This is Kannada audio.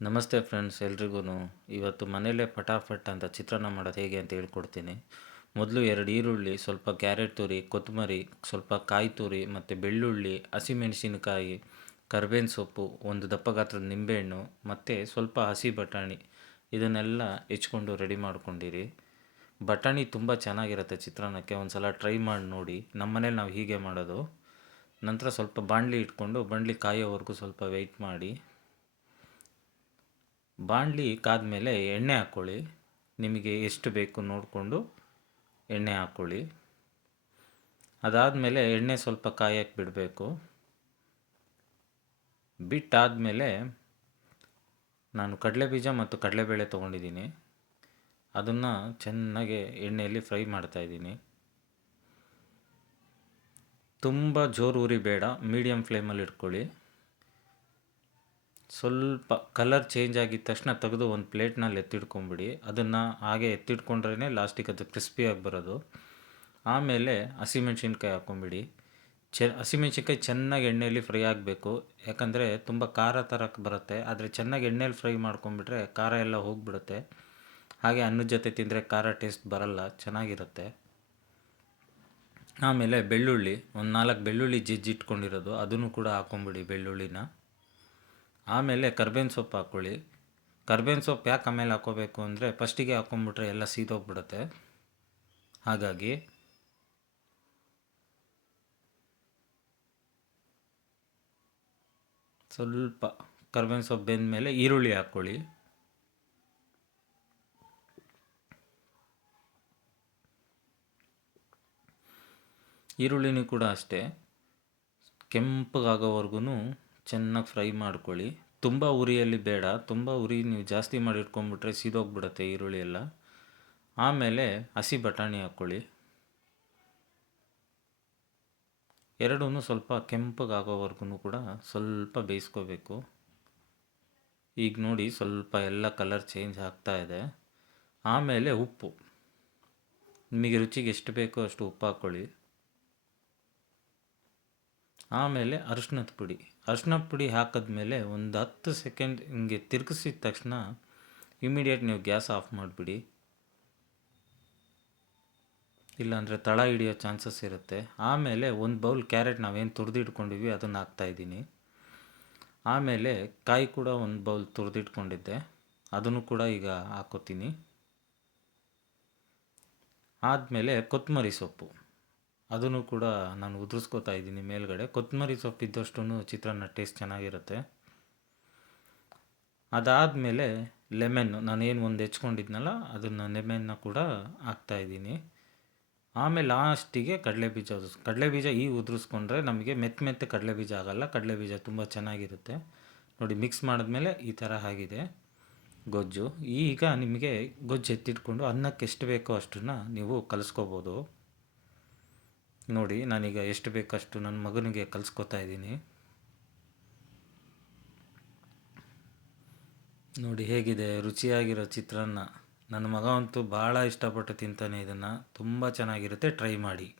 ನಮಸ್ತೆ ಫ್ರೆಂಡ್ಸ್ ಎಲ್ರಿಗೂ ಇವತ್ತು ಮನೇಲೇ ಫಟಾಫಟ್ ಅಂತ ಚಿತ್ರಾನ್ನ ಮಾಡೋದು ಹೇಗೆ ಅಂತ ಹೇಳ್ಕೊಡ್ತೀನಿ. ಮೊದಲು ಎರಡು ಈರುಳ್ಳಿ, ಸ್ವಲ್ಪ ಕ್ಯಾರೆಟ್ ತುರಿ, ಕೊತ್ತಂಬರಿ, ಸ್ವಲ್ಪ ಕಾಯಿ ತುರಿ ಮತ್ತು ಬೆಳ್ಳುಳ್ಳಿ, ಹಸಿಮೆಣಸಿನಕಾಯಿ, ಕರ್ಬೇವಿನ ಸೊಪ್ಪು, ಒಂದು ದಪ್ಪ ಗಾತ್ರದ ನಿಂಬೆಹಣ್ಣು ಮತ್ತು ಸ್ವಲ್ಪ ಹಸಿ ಬಟಾಣಿ. ಇದನ್ನೆಲ್ಲ ಹೆಚ್ಕೊಂಡು ರೆಡಿ ಮಾಡ್ಕೊಂಡಿರಿ. ಬಟಾಣಿ ತುಂಬ ಚೆನ್ನಾಗಿರುತ್ತೆ ಚಿತ್ರಾನ್ನಕ್ಕೆ. ಒಂದು ಸಲ ಟ್ರೈ ಮಾಡಿ ನೋಡಿ. ನಮ್ಮ ಮನೇಲಿ ನಾವು ಹೀಗೆ ಮಾಡೋದು. ನಂತರ ಸ್ವಲ್ಪ ಬಾಣಲಿ ಇಟ್ಕೊಂಡು, ಬಾಣಲಿ ಕಾಯೋವರೆಗೂ ಸ್ವಲ್ಪ ವೆಯ್ಟ್ ಮಾಡಿ. ಬಾಣಲಿ ಕಾದ್ಮೇಲೆ ಎಣ್ಣೆ ಹಾಕ್ಕೊಳ್ಳಿ ನಿಮಗೆ ಎಷ್ಟು ಬೇಕು ನೋಡಿಕೊಂಡು ಎಣ್ಣೆ ಹಾಕ್ಕೊಳ್ಳಿ ಅದಾದಮೇಲೆ ಎಣ್ಣೆ ಸ್ವಲ್ಪ ಕಾಯಕ್ಕೆ ಬಿಡಬೇಕು. ಬಿಟ್ಟಾದಮೇಲೆ ನಾನು ಕಡಲೆ ಬೀಜ ಮತ್ತು ಕಡಲೆಬೇಳೆ ತೊಗೊಂಡಿದ್ದೀನಿ. ಅದನ್ನು ಚೆನ್ನಾಗಿ ಎಣ್ಣೆಯಲ್ಲಿ ಫ್ರೈ ಮಾಡ್ತಾಯಿದ್ದೀನಿ ತುಂಬ ಜೋರು ಉರಿ ಬೇಡ ಮೀಡಿಯಮ್ ಫ್ಲೇಮಲ್ಲಿ ಇಟ್ಕೊಳ್ಳಿ. ಸ್ವಲ್ಪ ಕಲರ್ ಚೇಂಜ್ ಆಗಿದ ತಕ್ಷಣ ತೆಗೆದು ಒಂದು ಪ್ಲೇಟ್ನಲ್ಲಿ ಎತ್ತಿಟ್ಕೊಂಬಿಡಿ. ಅದನ್ನು ಹಾಗೆ ಎತ್ತಿಟ್ಕೊಂಡ್ರೇ ಲಾಸ್ಟಿಗೆ ಅದು ಕ್ರಿಸ್ಪಿಯಾಗಿ ಬರೋದು. ಆಮೇಲೆ ಹಸಿಮೆಣ್ಸಿನ್ಕಾಯಿ ಹಾಕ್ಕೊಂಬಿಡಿ ಚೆ ಹಸಿಮೆಣ್ಸಿನ್ಕಾಯಿ ಚೆನ್ನಾಗಿ ಎಣ್ಣೆಯಲ್ಲಿ ಫ್ರೈ ಆಗಬೇಕು. ಯಾಕಂದರೆ ತುಂಬ ಖಾರ ಥರ ಬರುತ್ತೆ. ಆದರೆ ಚೆನ್ನಾಗಿ ಎಣ್ಣೆಯಲ್ಲಿ ಫ್ರೈ ಮಾಡ್ಕೊಂಬಿಟ್ರೆ ಖಾರ ಎಲ್ಲ ಹೋಗಿಬಿಡುತ್ತೆ. ಹಾಗೆ ಅನ್ನದ ಜೊತೆ ತಿಂದರೆ ಖಾರ ಟೇಸ್ಟ್ ಬರಲ್ಲ, ಚೆನ್ನಾಗಿರುತ್ತೆ. ಆಮೇಲೆ ಬೆಳ್ಳುಳ್ಳಿ, ಒಂದು ನಾಲ್ಕು ಬೆಳ್ಳುಳ್ಳಿ ಜಜ್ಜಿಟ್ಕೊಂಡಿರೋದು ಅದನ್ನು ಕೂಡ ಹಾಕ್ಕೊಂಬಿಡಿ ಬೆಳ್ಳುಳ್ಳಿನ. ಆಮೇಲೆ ಕರ್ಬೇವಿನ ಸೊಪ್ಪು ಹಾಕ್ಕೊಳ್ಳಿ. ಕರ್ಬೇವಿನ ಸೊಪ್ಪು ಯಾಕೆ ಆಮೇಲೆ ಹಾಕ್ಕೋಬೇಕು ಅಂದರೆ ಫಸ್ಟಿಗೆ ಹಾಕ್ಕೊಂಬಿಟ್ರೆ ಎಲ್ಲ ಸೀದೋಗ್ಬಿಡುತ್ತೆ. ಹಾಗಾಗಿ ಸ್ವಲ್ಪ ಕರ್ಬೇವಿನ ಸೊಪ್ಪು ಬೆಂದ ಮೇಲೆ ಈರುಳ್ಳಿ ಹಾಕ್ಕೊಳ್ಳಿ. ಈರುಳ್ಳಿನೂ ಕೂಡ ಅಷ್ಟೇ. ಕೆಂಪಗಾಗೋವರೆಗೂ ಚೆನ್ನಾಗಿ ಫ್ರೈ ಮಾಡ್ಕೊಳ್ಳಿ. ತುಂಬ ಉರಿಯಲ್ಲಿ ಬೇಡ. ತುಂಬ ಉರಿ ನೀವು ಜಾಸ್ತಿ ಮಾಡಿ ಇಟ್ಕೊಂಡ್ಬಿಟ್ರೆ ಸೀದೋಗ್ಬಿಡುತ್ತೆ ಈರುಳ್ಳಿ ಎಲ್ಲ. ಆಮೇಲೆ ಹಸಿ ಬಟಾಣಿ ಹಾಕ್ಕೊಳ್ಳಿ. ಎರಡೂ ಸ್ವಲ್ಪ ಕೆಂಪಗಾಗೋವರೆಗೂ ಕೂಡ ಸ್ವಲ್ಪ ಬೇಯಿಸ್ಕೋಬೇಕು. ಈಗ ನೋಡಿ ಸ್ವಲ್ಪ ಎಲ್ಲ ಕಲರ್ ಚೇಂಜ್ ಆಗ್ತಾ ಇದೆ. ಆಮೇಲೆ ಉಪ್ಪು. ನಿಮಗೆ ರುಚಿಗೆ ಎಷ್ಟು ಬೇಕೋ ಅಷ್ಟು ಉಪ್ಪು ಹಾಕ್ಕೊಳ್ಳಿ. ಆಮೇಲೆ ಅರಿಶಿನದ ಪುಡಿ. ಅರಿಶಿನದ ಪುಡಿ ಹಾಕಿದ್ಮೇಲೆ ಒಂದು ಹತ್ತು ಸೆಕೆಂಡ್ ಹಿಂಗೆ ತಿರುಗಿಸಿದ ತಕ್ಷಣ ಇಮಿಡಿಯೇಟ್ ನೀವು ಗ್ಯಾಸ್ ಆಫ್ ಮಾಡಿಬಿಡಿ. ಇಲ್ಲಾಂದರೆ ತಳ ಹಿಡಿಯೋ ಚಾನ್ಸಸ್ ಇರುತ್ತೆ. ಆಮೇಲೆ ಒಂದು ಬೌಲ್ ಕ್ಯಾರೆಟ್ ನಾವೇನು ತುರಿದಿಟ್ಕೊಂಡಿವಿ ಅದನ್ನು ಹಾಕ್ತಾಯಿದ್ದೀನಿ ಆಮೇಲೆ ಕಾಯಿ ಕೂಡ ಒಂದು ಬೌಲ್ ತುರಿದಿಟ್ಕೊಂಡಿದ್ದೆ. ಅದನ್ನು ಕೂಡ ಈಗ ಹಾಕೋತೀನಿ. ಆದಮೇಲೆ ಕೊತ್ತಂಬರಿ ಸೊಪ್ಪು. ಅದನ್ನು ಕೂಡ ನಾನು ಉದುರಿಸ್ಕೋತಾ ಇದ್ದೀನಿ ಮೇಲ್ಗಡೆ. ಕೊತ್ತಂಬರಿ ಸೊಪ್ಪು ಇದ್ದಷ್ಟು ಚಿತ್ರಾನ್ನ ಟೇಸ್ಟ್ ಚೆನ್ನಾಗಿರುತ್ತೆ. ಅದಾದಮೇಲೆ ಲೆಮೆನ್ನು ನಾನೇನು ಒಂದು ಹೆಚ್ಕೊಂಡಿದ್ನಲ್ಲ, ಅದನ್ನು ಲೆಮೆನ್ನ ಕೂಡ ಹಾಕ್ತಾಯಿದ್ದೀನಿ ಆಮೇಲೆ ಲಾಸ್ಟಿಗೆ ಕಡಲೆಬೀಜ ಕಡಲೆ ಕಡಲೆಬೀಜ ಈ ಉದುರಿಸ್ಕೊಂಡ್ರೆ ನಮಗೆ ಮೆತ್ತ ಮೆತ್ತ ಕಡಲೆಬೀಜ ಆಗೋಲ್ಲ, ಕಡಲೆಬೀಜ ತುಂಬ ಚೆನ್ನಾಗಿರುತ್ತೆ. ನೋಡಿ ಮಿಕ್ಸ್ ಮಾಡಿದ್ಮೇಲೆ ಈ ಥರ ಆಗಿದೆ. ಗೊಜ್ಜು. ಈಗ ನಿಮಗೆ ಗೊಜ್ಜು ಎತ್ತಿಟ್ಕೊಂಡು ಅನ್ನಕ್ಕೆ ಎಷ್ಟು ಬೇಕೋ ಅಷ್ಟನ್ನು ನೀವು ಕಲಿಸ್ಕೋಬೋದು. ನೋಡಿ, ನಾನೀಗ ಎಷ್ಟು ಬೇಕಷ್ಟು ನನ್ನ ಮಗನಿಗೆ ಕಲಿಸ್ಕೊತಾ ಇದ್ದೀನಿ. ನೋಡಿ, ಹೇಗಿದೆ? ರುಚಿಯಾಗಿರೋ ಚಿತ್ರಾನ್ನ. ನನ್ನ ಮಗ ಅಂತೂ ಭಾಳ ಇಷ್ಟಪಟ್ಟು ತಿಂತಾನೆ ಇದನ್ನು. ತುಂಬ ಚೆನ್ನಾಗಿರುತ್ತೆ. ಟ್ರೈ ಮಾಡಿ.